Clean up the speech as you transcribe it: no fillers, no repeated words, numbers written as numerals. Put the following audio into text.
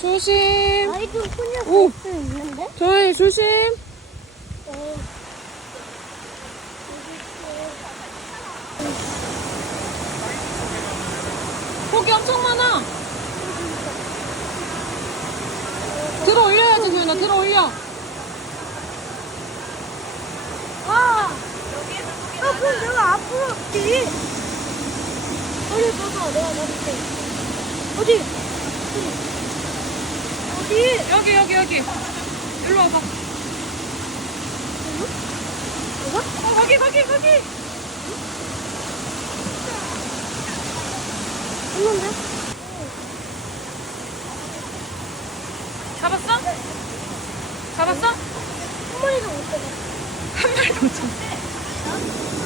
조심. 아이도 혼자 오. 갈 수 있는데? 조이 조심. 어. 고기 엄청 많아. 들어 올려야지, 도윤아. 들어 올려. 아! 그럼 내가 앞으로 없지. 어디 봐봐, 내가 잡을게. 어디? 어디? 여기. 일로 와봐. 이거? 거기. 있는데? 잡았어? 잡았어? 한 마리도 못 잡아. 한 마리도 못 잡았어.